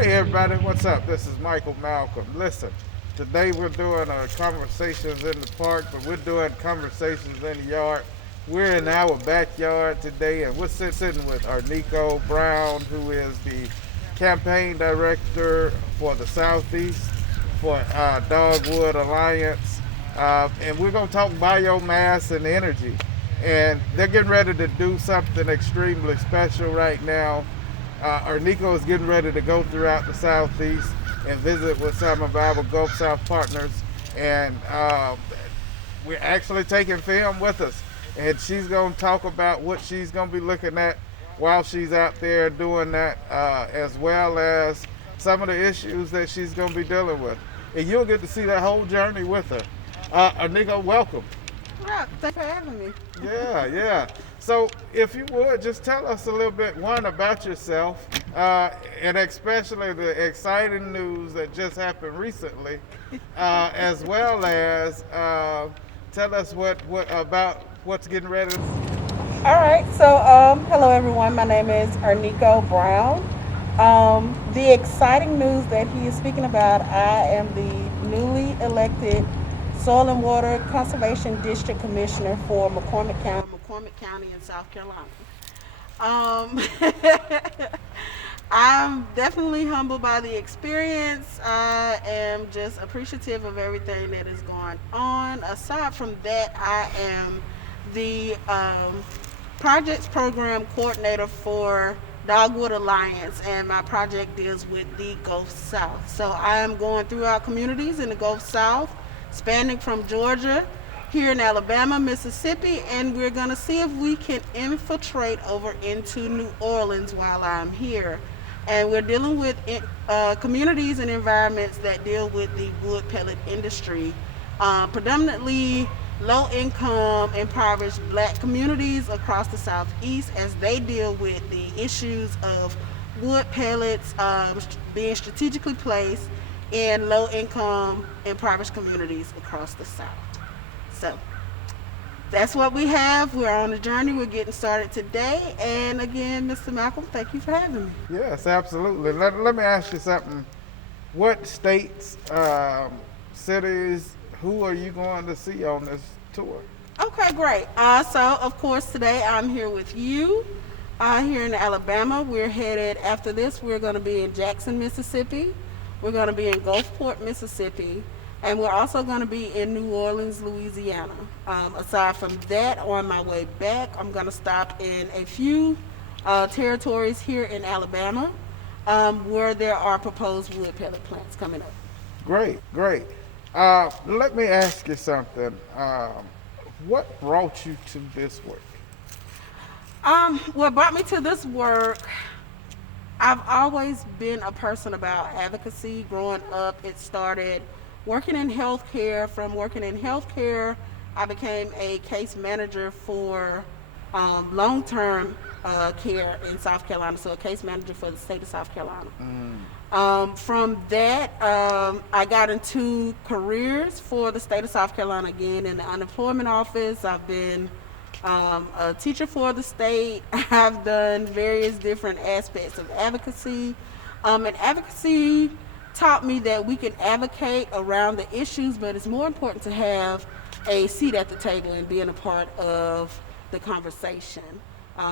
Hey everybody, what's up? This is Michael Malcolm. Listen, today we're doing conversations in the park, but we're doing conversations in the yard. We're in our backyard today, and we're sitting with our Niko Brown, who is the campaign director for the Southeast for Dogwood Alliance, and we're going to talk biomass and energy. And they're getting ready to do something extremely special right now. Our Niko is getting ready to go throughout the Southeast and visit with some of our Gulf South partners. And we're actually taking film with us. And she's going to talk about what she's going to be looking at while she's out there doing that, as well as some of the issues that she's going to be dealing with. And you'll get to see that whole journey with her. Niko, welcome. Yeah, thanks for having me. Yeah. So, if you would, just tell us a little bit, one, about yourself, and especially the exciting news that just happened recently, as well as tell us what about what's getting ready. All right, so hello everyone. My name is Niko Brown. The exciting news that he is speaking about, I am the newly elected Soil and Water Conservation District Commissioner for McCormick County in South Carolina. I'm definitely humbled by the experience. I am just appreciative of everything that is going on. Aside from that, I am the projects program coordinator for Dogwood Alliance, and my project deals with the Gulf South. So I am going through our communities in the Gulf South, spanning from Georgia, here in Alabama, Mississippi, and we're going to see if we can infiltrate over into New Orleans while I'm here. And we're dealing with communities and environments that deal with the wood pellet industry, predominantly low-income, impoverished Black communities across the Southeast, as they deal with the issues of wood pellets being strategically placed in low-income, impoverished communities across the South. So that's what we have. We're on a journey. We're getting started today. And again, Mr. Malcolm, thank you for having me. Yes, absolutely. Let me ask you something. What states, cities, who are you going to see on this tour? Okay, great. So, of course, today I'm here with you here in Alabama. We're headed, after this, we're going to be in Jackson, Mississippi. We're going to be in Gulfport, Mississippi. And we're also going to be in New Orleans, Louisiana. Aside from that, on my way back, I'm going to stop in a few territories here in Alabama where there are proposed wood pellet plants coming up. Great. Let me ask you something. What brought you to this work? What brought me to this work, I've always been a person about advocacy. Growing up, it started working in healthcare. From working in healthcare, I became a case manager for long-term care in South Carolina, so a case manager for the state of South Carolina. From that, I got into careers for the state of South Carolina, again in the unemployment office. I've been a teacher for the state. I've done various different aspects of advocacy. And advocacy taught me that we can advocate around the issues, but it's more important to have a seat at the table and being a part of the conversation.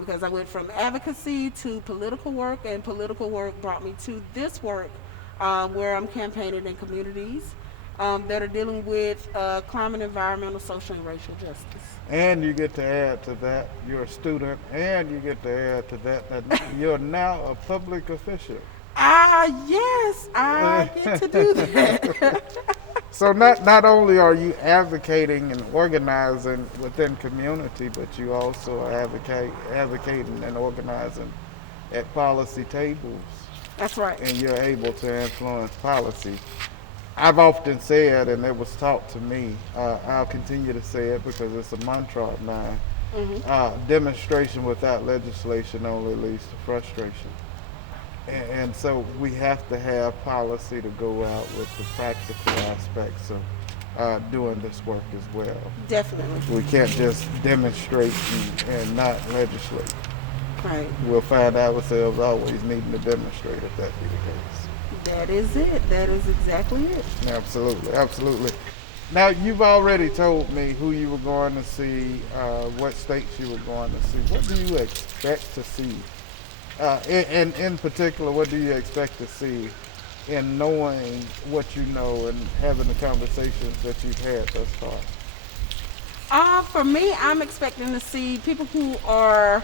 Because I went from advocacy to political work, and political work brought me to this work where I'm campaigning in communities that are dealing with climate, environmental, social, and racial justice. And you get to add to that, you're a student, and you get to add to that you're now a public official. Yes, I get to do that. So not only are you advocating and organizing within community, but you also are advocating and organizing at policy tables. That's right. And you're able to influence policy. I've often said, and it was taught to me, I'll continue to say it because it's a mantra of mine, demonstration without legislation only leads to frustration. And so we have to have policy to go out with the practical aspects of doing this work as well. Definitely. We can't just demonstrate and not legislate. Right. We'll find ourselves always needing to demonstrate if that be the case. That is it. That is exactly it. Absolutely, absolutely. Now, you've already told me who you were going to see, what states you were going to see. What do you expect to see? In particular, what do you expect to see in knowing what you know and having the conversations that you've had thus far? For me, I'm expecting to see people who are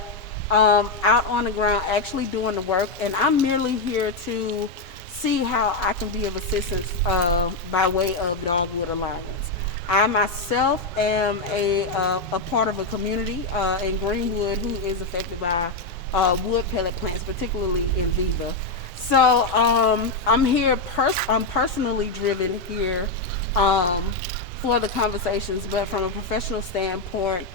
out on the ground actually doing the work, and I'm merely here to see how I can be of assistance by way of Dogwood Alliance. I myself am a part of a community in Greenwood who is affected by wood pellet plants, particularly in Viva. So I'm here. I'm personally driven here for the conversations, but from a professional standpoint,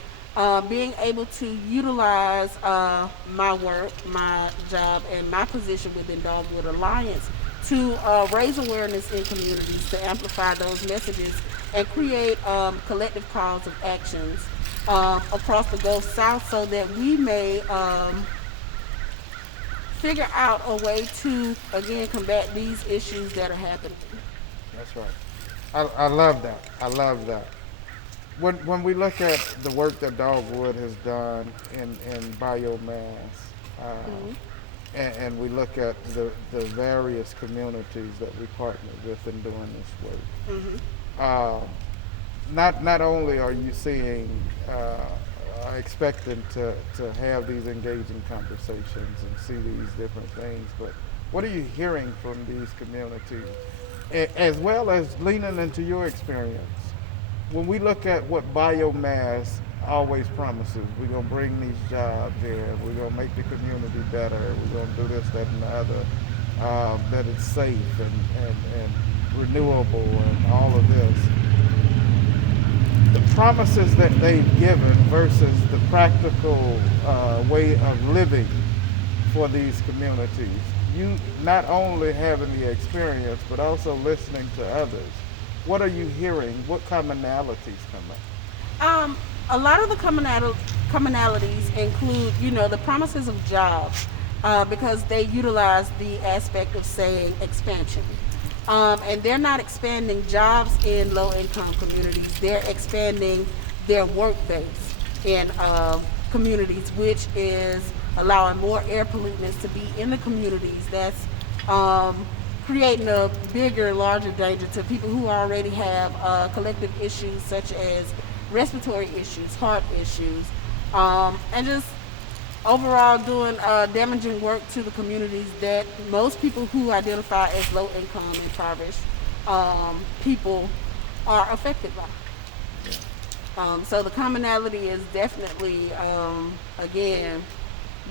being able to utilize my work, my job, and my position within Dogwood Alliance to raise awareness in communities, to amplify those messages, and create collective calls of actions across the Gulf South so that we may figure out a way to, again, combat these issues that are happening. That's right. I love that. I love that. When we look at the work that Dogwood has done in biomass, uh, Mhm. and we look at the various communities that we partner with in doing this work, Mhm. uh, not only are you seeing, expecting to have these engaging conversations and see these different things, but what are you hearing from these communities, as well as leaning into your experience? When we look at what biomass always promises, we're gonna bring these jobs here, we're gonna make the community better, we're gonna do this, that, and the other, that it's safe and renewable and all of this. The promises that they've given versus the practical way of living for these communities. You not only having the experience, but also listening to others. What are you hearing? What commonalities come up? Um, a lot of the commonalities include, the promises of jobs, because they utilize the aspect of saying expansion. And they're not expanding jobs in low income communities, they're expanding their work base in communities, which is allowing more air pollutants to be in the communities. That's um, creating a bigger, larger danger to people who already have collective issues such as respiratory issues, heart issues, and just overall doing damaging work to the communities that most people who identify as low income, impoverished people are affected by. So the commonality is definitely, again,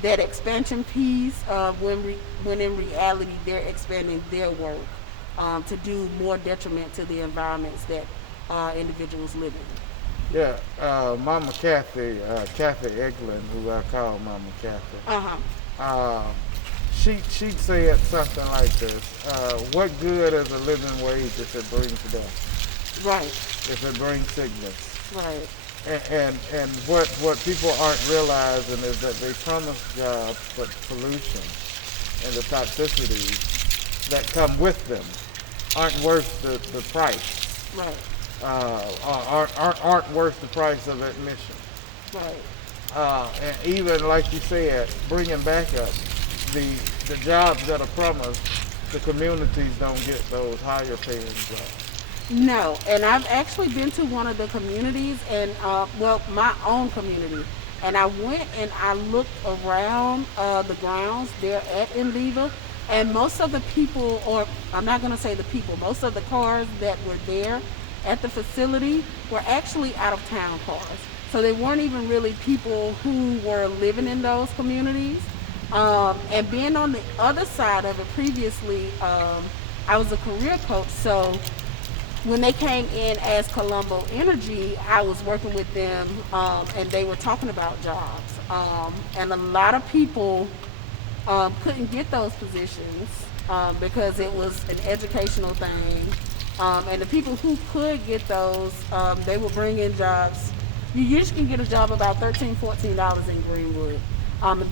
that expansion piece, when in reality they're expanding their work to do more detriment to the environments that individuals live in. Yeah, Mama Cathy, Cathy Eglin, who I call Mama Cathy. Uh-huh. Uh, she said something like this: "What good is a living wage if it brings death? Right, If it brings sickness?" right, And what people aren't realizing is that they promise jobs, but pollution and the toxicities that come with them aren't worth the price. right, Aren't worth the price of admission. right. And even like you said, bringing back up the the jobs that are promised, the communities don't get those higher paying jobs. No, and I've actually been to one of the communities, and my own community, and I went and I looked around the grounds there at Enviva, and most of the people, or I'm not going to say the people, most of the cars that were there at the facility were actually out of town cars. So they weren't even really people who were living in those communities. And being on the other side of it previously, I was a career coach, so when they came in as Colombo Energy, I was working with them, and they were talking about jobs. And a lot of people couldn't get those positions because it was an educational thing. And the people who could get those, they would bring in jobs. You usually can get a job about $13, $14 in Greenwood.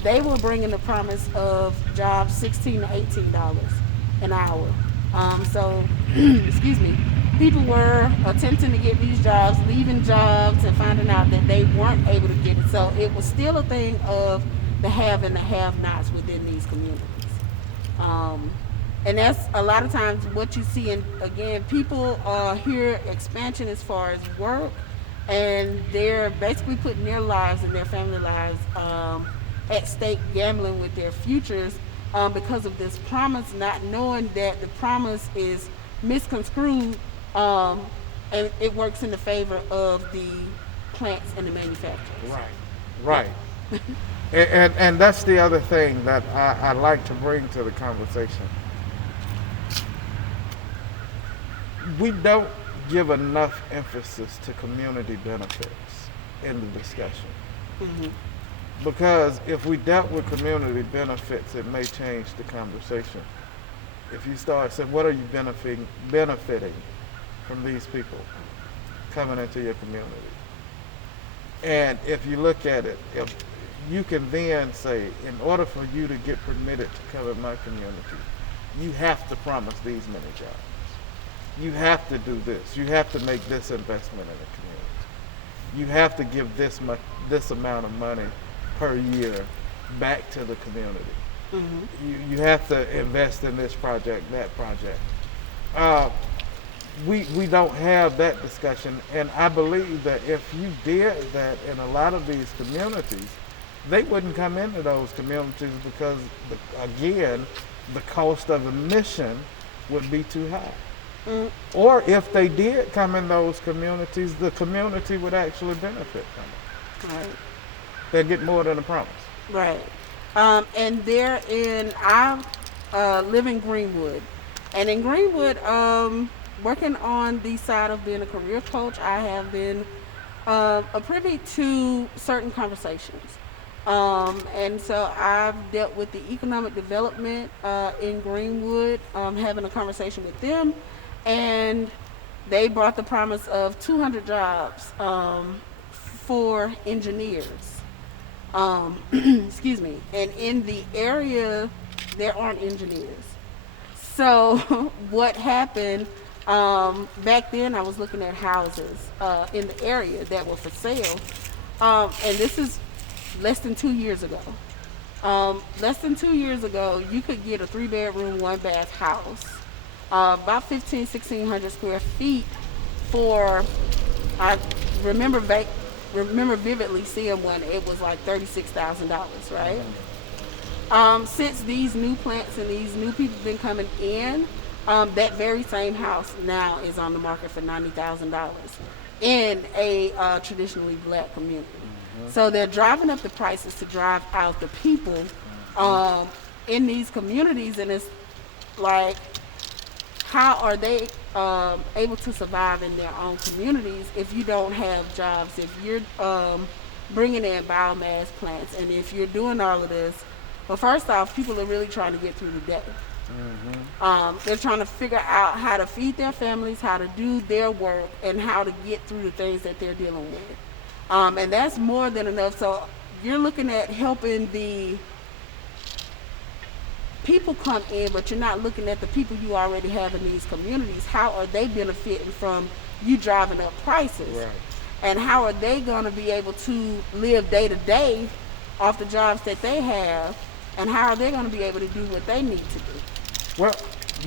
They were bringing the promise of jobs $16 to $18 an hour. So, excuse me, people were attempting to get these jobs, leaving jobs, and finding out that they weren't able to get it. So it was still a thing of the have and the have-nots within these communities. Um, and that's a lot of times what you see. And again, people hear expansion as far as work, and they're basically putting their lives and their family lives at stake, gambling with their futures because of this promise, not knowing that the promise is misconstrued, and it works in the favor of the plants and the manufacturers. Right, right. And that's the other thing that I like to bring to the conversation. We don't give enough emphasis to community benefits in the discussion. Hmm. Because if we dealt with community benefits, it may change the conversation. If you start saying, what are you benefiting from these people coming into your community? And if you look at it, if you can then say, in order for you to get permitted to come in my community, you have to promise these many jobs. You have to do this. You have to make this investment in the community. You have to give this amount of money per year back to the community. Hmm. You have to invest in this project, that project. We don't have that discussion, and I believe that if you did that in a lot of these communities, they wouldn't come into those communities because, again, the cost of admission would be too high. Mm. Or if they did come in those communities, the community would actually benefit from it. Right. They'd get more than a promise. Right. And they're in, I live in Greenwood. And in Greenwood, working on the side of being a career coach, I have been a privy to certain conversations. And so I've dealt with the economic development in Greenwood, having a conversation with them. And they brought the promise of 200 jobs for engineers. Excuse me. And in the area, there aren't engineers. So what happened back then? I was looking at houses in the area that were for sale, and this is less than 2 years ago. Less than 2 years ago, you could get a 3-bedroom, 1-bath house, about 1,600 square feet for. I remember vividly seeing one. It was like $36,000, right? Since these new plants and these new people have been coming in, that very same house now is on the market for $90,000 in a traditionally black community. So they're driving up the prices to drive out the people in these communities, and it's like, how are they able to survive in their own communities if you don't have jobs, if you're bringing in biomass plants, and if you're doing all of this? Well, first off, people are really trying to get through the day. They're trying to figure out how to feed their families, how to do their work, and how to get through the things that they're dealing with. And that's more than enough. So you're looking at helping the people come in, but you're not looking at the people you already have in these communities. How are they benefiting from you driving up prices? Right. And how are they going to be able to live day to day off the jobs that they have? And how are they going to be able to do what they need to do? Well,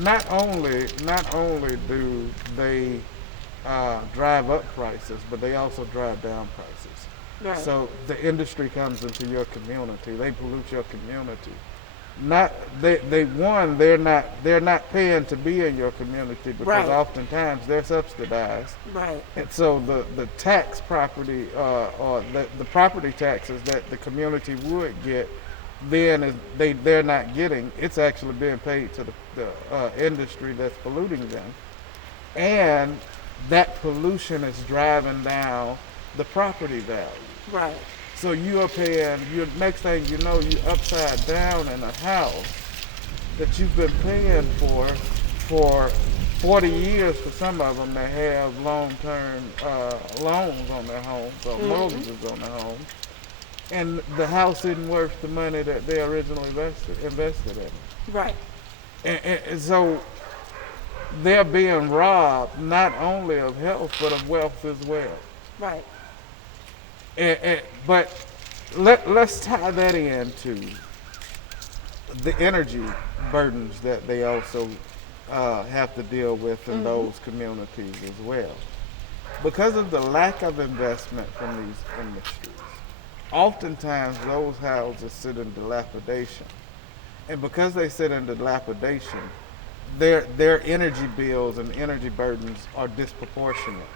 not only do they drive up prices, but they also drive down prices. Right. So the industry comes into your community, they pollute your community. They're not paying to be in your community because Right. oftentimes they're subsidized. Right. And so the tax property or the property taxes that the community would get, then they're not getting. It's actually being paid to the industry that's polluting them, and that pollution is driving down the property value. Right. So you are paying. Next thing you know, you're upside down in a house that you've been paying for 40 years for some of them that have long-term loans on their homes or mortgages on their homes, and the house isn't worth the money that they originally invested in. Right. And so they're being robbed not only of health but of wealth as well. Right. But let's tie that into the energy burdens that they also have to deal with in those communities as well. Because of the lack of investment from these industries, oftentimes those houses sit in dilapidation. And because they sit in dilapidation, their energy bills and energy burdens are disproportionate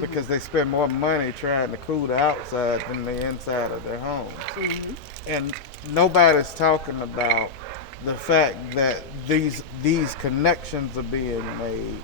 because they spend more money trying to cool the outside than the inside of their homes. And nobody's talking about the fact that these connections are being made,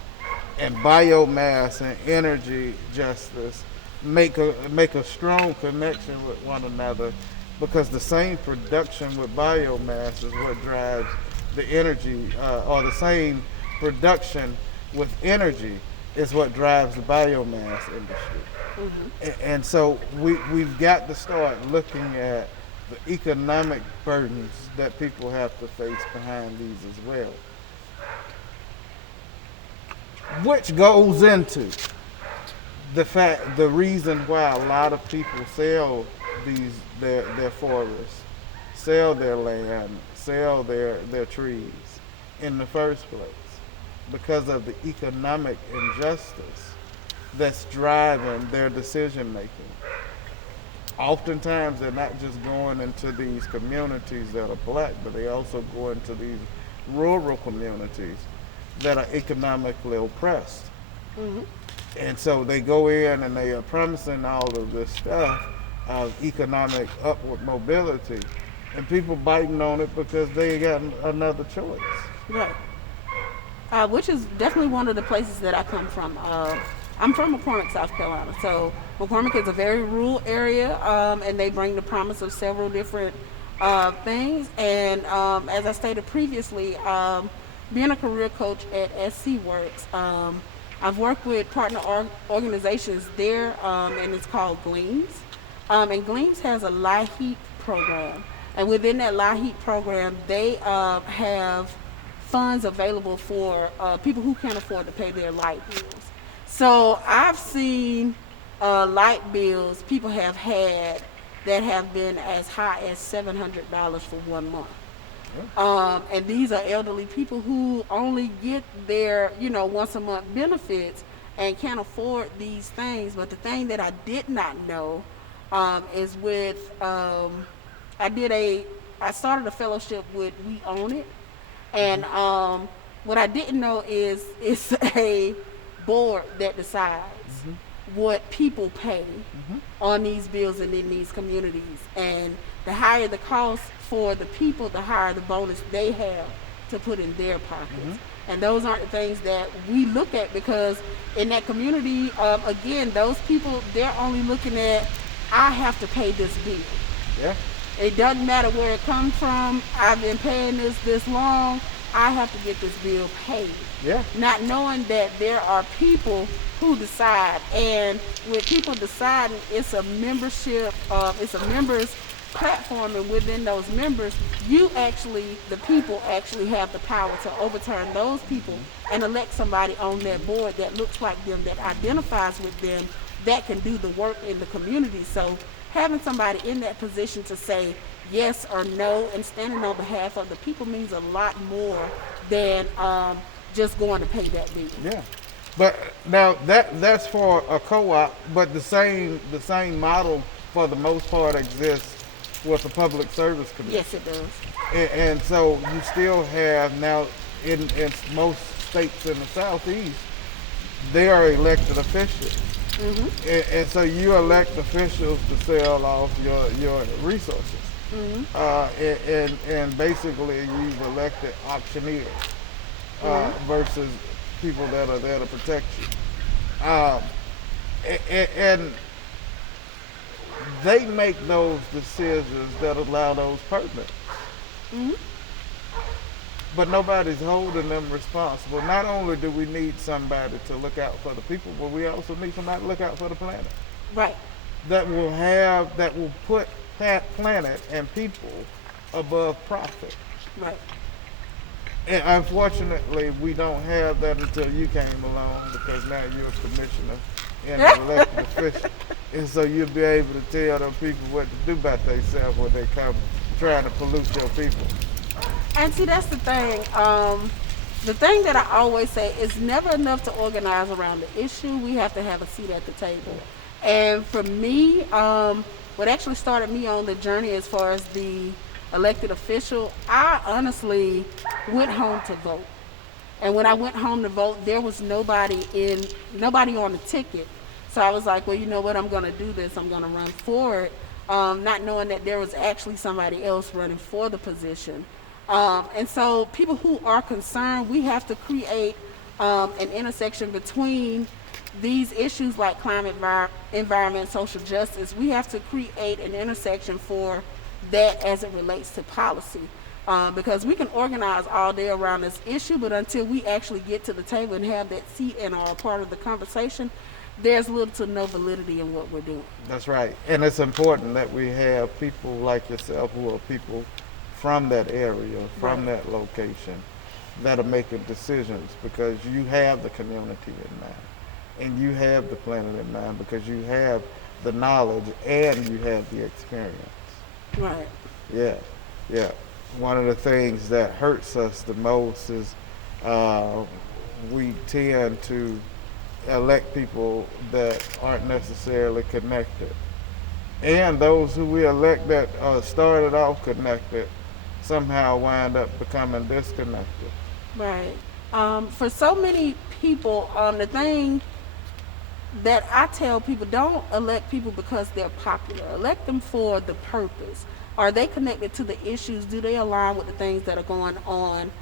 and biomass and energy justice make a strong connection with one another, because the same production with biomass is what drives the energy, or the same production with energy is what drives the biomass industry. And so we've got to start looking at the economic burdens that people have to face behind these as well, which goes into the reason why a lot of people sell their forests, sell their land, sell their trees in the first place, because of the economic injustice that's driving their decision making. Oftentimes they're not just going into these communities that are black, but they also go into these rural communities that are economically oppressed. And so they go in and they are promising all of this stuff of economic upward mobility, and people biting on it because they got another choice. Right. Which is definitely one of the places that I come from. I'm from McCormick, South Carolina. So McCormick is a very rural area, and they bring the promise of several different things. And as I stated previously, being a career coach at SC Works, I've worked with partner organizations there, and it's called Gleams. And Gleams has a LIHEAP program. And within that LIHEAP program, they have funds available for people who can't afford to pay their light bills. So I've seen light bills people have had that have been as high as $700 for 1 month. And these are elderly people who only get their, once a month benefits and can't afford these things. But the thing that I did not know is with, I started a fellowship with We Own It. And what I didn't know is it's a board that decides what people pay on these bills and in these communities. And the higher the cost for the people, the higher the bonus they have to put in their pockets. And those aren't the things that we look at, because in that community, again, those people, they're only looking at, I have to pay this bill. Yeah. It doesn't matter where it comes from. I've been paying this long. I have to get this bill paid. Yeah. Not knowing that there are people who decide, and with people deciding, it's a membership, it's a members platform, and within those members, the people actually have the power to overturn those people and elect somebody on that board that looks like them, that identifies with them, that can do the work in the community. So having somebody in that position to say yes or no and standing on behalf of the people means a lot more than just going to pay that bill. Yeah. But now that's for a co-op, but the same model for the most part exists with the Public Service Commission. Yes, it does. And so you still have now in most states in the Southeast, they are elected officials. And so you elect officials to sell off your resources. And basically you've elected auctioneers versus people that are there to protect you. And they make those decisions that allow those permits. But nobody's holding them responsible. Not only do we need somebody to look out for the people, but we also need somebody to look out for the planet. Right. That will put planet and people above profit. Right. And unfortunately, we don't have that until you came along because now you're a commissioner and an elected official. And so you'll be able to tell them people what to do about themselves when they come trying to pollute your people. And see, that's the thing that I always say is never enough to organize around the issue. We have to have a seat at the table. And for me, what actually started me on the journey as far as the elected official, I honestly went home to vote. And when I went home to vote, there was nobody on the ticket. So I was like, well, you know what? I'm going to do this. I'm going to run for it, not knowing that there was actually somebody else running for the position. And so people who are concerned, we have to create an intersection between these issues like climate, environment, social justice. We have to create an intersection for that as it relates to policy. Because we can organize all day around this issue, but until we actually get to the table and have that seat and are a part of the conversation, there's little to no validity in what we're doing. That's right. And it's important that we have people like yourself who are people from that area, from Right. that location, that are making decisions because you have the community in mind and you have the planet in mind because you have the knowledge and you have the experience. Right. Yeah, yeah. One of the things that hurts us the most is uh, we tend to elect people that aren't necessarily connected. And those who we elect that started off connected somehow wind up becoming disconnected. Right. For so many people, the thing that I tell people, don't elect people because they're popular. Elect them for the purpose. Are they connected to the issues? Do they align with the things that are going on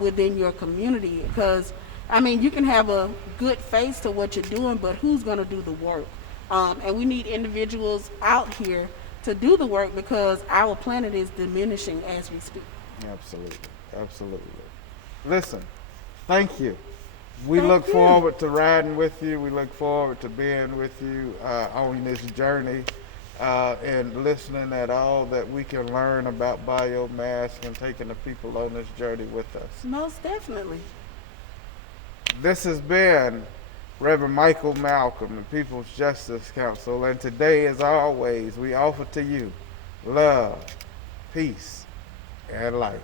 within your community? Because, I mean, you can have a good face to what you're doing, but who's going to do the work? And we need individuals out here to do the work because our planet is diminishing as we speak. Absolutely, absolutely. Listen, thank you. We Thank look you. forward to riding with you. We look forward to being with you on this journey and listening at all that we can learn about biomass and taking the people on this journey with us. Most definitely. This has been Reverend Michael Malcolm, the People's Justice Council, and today, as always, we offer to you love, peace, and light.